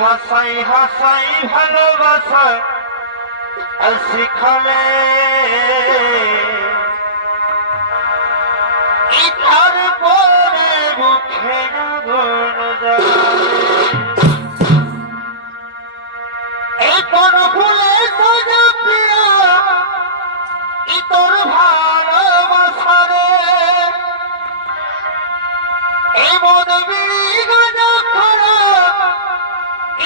হাসাই হাসাই ভালোবাসা শিখালে ইতার পরে মুখে নগর এই কোন ভুলে সাজা প্রিয়া ইতর ভালোবাসা রে এই মন বিড়ি গাঁজা খরা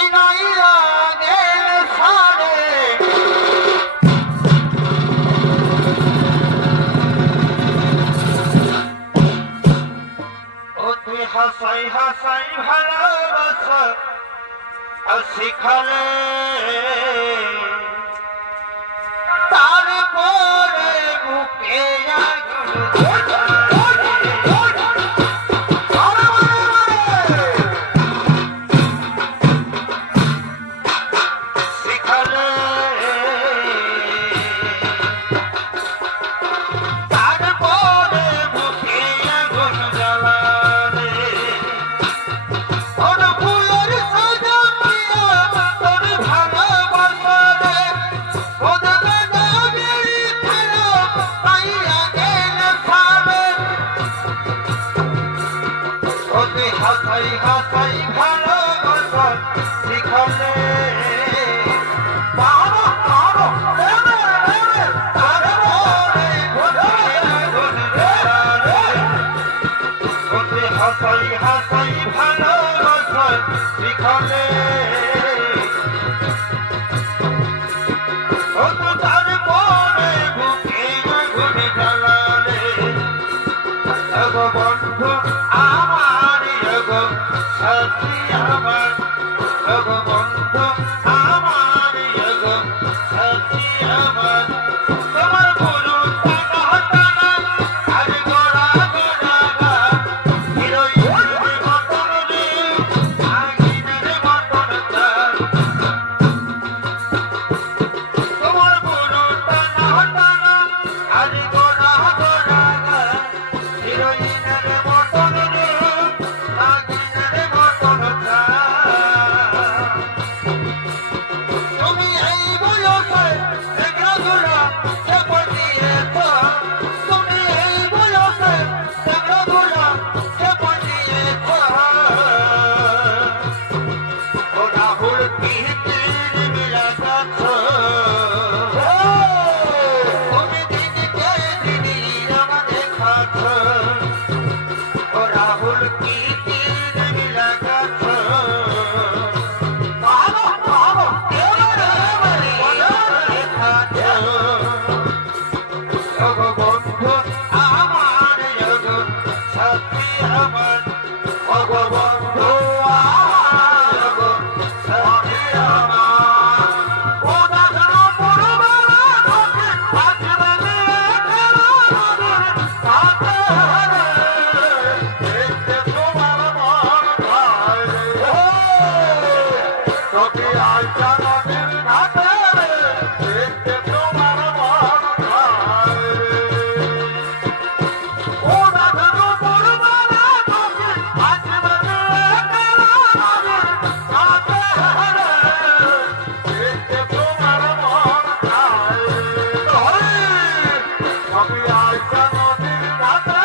ইনাইয়া গেল সারে ও তুই হাসাই হাসাই ভালোবাসা আর শিখালে তারপরে বুকে শিখালে তারপরে বুকে আগুন জ্বালালে ওর ফুলের সাজা প্রিয়া তোর ভালোবাসা রে ওদের বেড়ি ফেলো পাইয়া গেল সারে ওতে হাসাই হাসাই ভালোবাসা শিখালে হাসাই হাসাই ভালোবাসা শিখালে ও তো তারপরে বুকে আগুন জ্বালালে এগো বন্ধু আমার এগো সাথী আমার এগো বন্ধু আমার এগো সাথী আমার তোমার গুরু টানা টানা আর গোড়া গোড়া গা হিরোইনের মতন রে আগিনের মতন চাল তোমার গুরু টানা টানা আর গোড়া গোড়া গা হিরোইনের মতন রে আগিনের মতন চাল তুমি এই বয়সে এগুলা কেবল দিয়েছ তুমি এই বয়সে এগুলা কেবল দিয়েছ ও রাহুল কি তীর মিলা যাচ্ছ তুমি দিদিকে দিদি আমাদের খাচ্ছ ও রাহুল কি তীর মিলা যাচ্ছ বন্ধু আমার সাথী আমার বন্ধু আমার সাথী আমার ও দাদা পুরবালা তোকে আসবে সাথে দেখতে তোমার মন খায় তোকে আজ জানাবেন হাতে দেখতে তোমার মন খায় ও দাদা পুরবালা তোকে আসবে সাথে দেখতে তোমার মন খায় তোকে আজ জানাবেন হাতে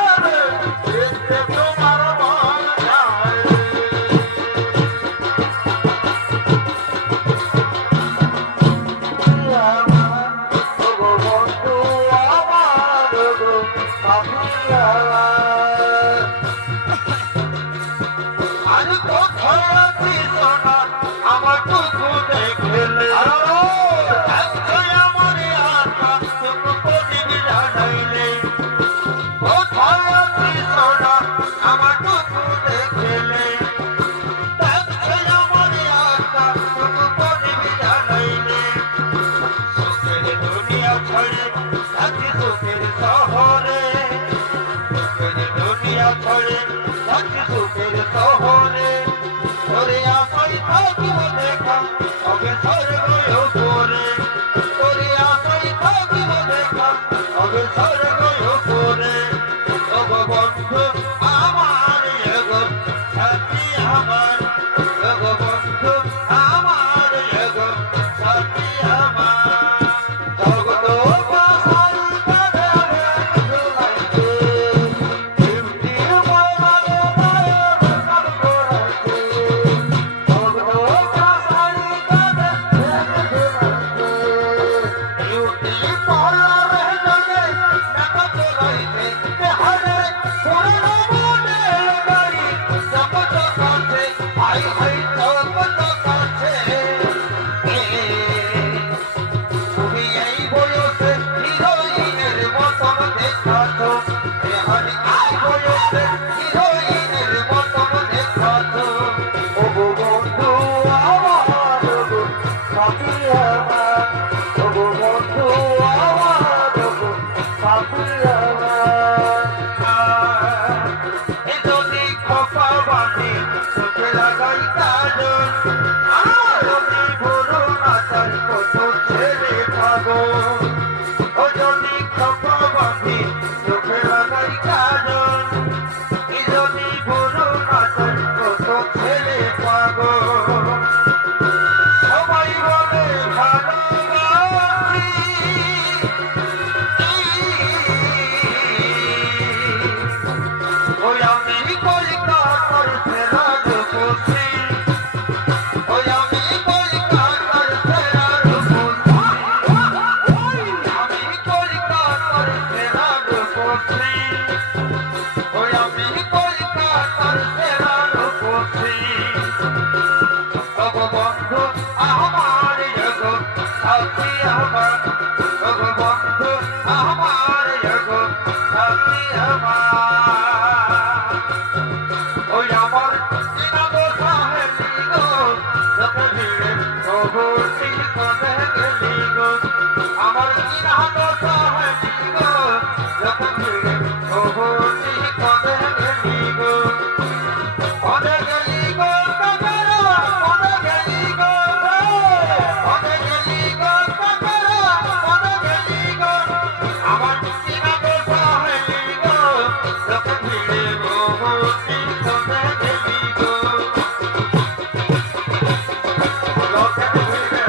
দেখতে তোমার মন খায় আমি কোথায় আছি সোনা আমার টুকু দেখলে আমার আশা টুকু প্রদীপ জানাইলে কোথায় আছি সোনা আমার টুকু দেখলে আমার আশা টুকু প্রদীপ জানাইলে সুখের দুনিয়া ছড়ে থাকি সুখের শহরে সুখের দুনিয়া ছড়ে থাকি সুখের শহরে তোরে আশাই থাকিব দেখা হবে স্বর্গ উপরে তোরে আশাই থাকিব দেখা হবে স্বর্গ উপরে ওগো বন্ধু আমার এগো সাথী আমার ওগো বন্ধু আমার এগো সাথী আমার জগত পাহাড় কাঁধে ধুলাইতে কাজল যদি ভুরু নাচার কত ছেলে পাগল ও যদি খপা বাঁধি চোখে লাগাই কাজল যদি ভুরু নাচার কত ছেলে পাগল সবাই বলে ভালোবাসি ওই আমি কলিকাতার সেরা রূপসী ওই আমি কলিকাতার সেরা রূপসী আমি কলিকাতার সেরা রূপসী ওই আমি কলিকাতার সেরা রূপসী বন্ধু আমার জগৎ সাথী আমার বন্ধু আমার জগৎ সাথী আমার ওই আমার চিনাগো সাহেলি গো যত ভিড়ে প্রভুটি কোনে গেলি গো আমার চিনাগো সাহেলি গো যত ভিড়ে প্রভুটি কোনে গেলি গো কোনে গেলি গো কোনে গেলি গো কোনে গেলি গো কোনে গেলি গো আমার চিনাগো সাহেলি গো যত ভিড়ে প্রভুটি কোনে গেলি গো লোকের ভিড়ে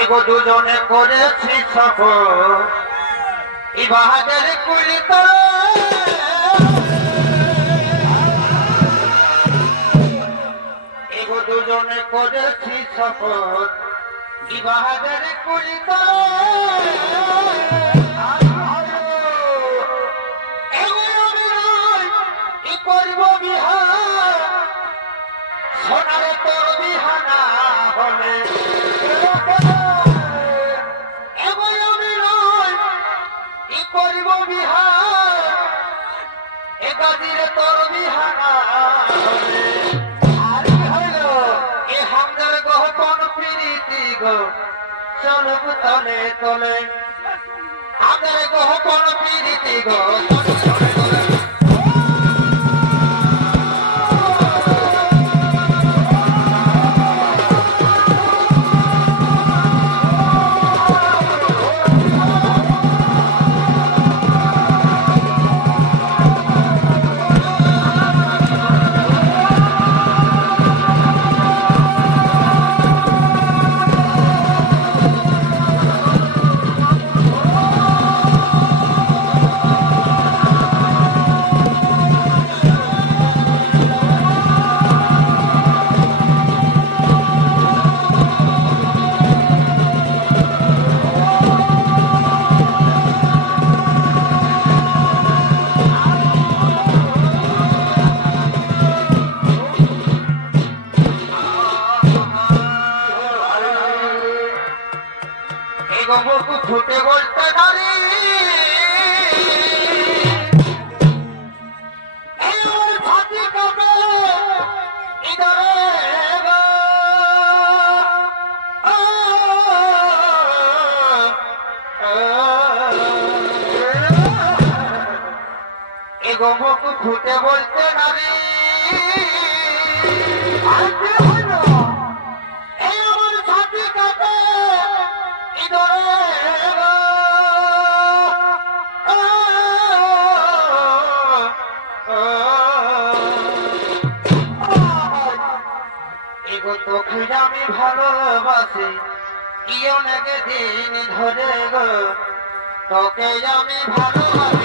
এগো দুজনে করেছি সফর ইবাহাদের কুলিত এগো দুজনে করেছি সফর ইবাহাদের কুলিত করব বিহার সোনার তোর বিহানা হলে করিব বিহার এ গাদিরে তোর বিহানা আর কি হইল এ হামদের গহপন প্রীতি গো চলুক তলে তলে হামদের গহপন প্রীতি গো এগো মুখ ফুটে বলতে নারী আর কি হলো? এই আমার সাথী কাটে ইদরে গো। এগো তোকে আমি ভালোবাসি অনেক দিন ধরে গো, তোকে আমি ভালোবাসি।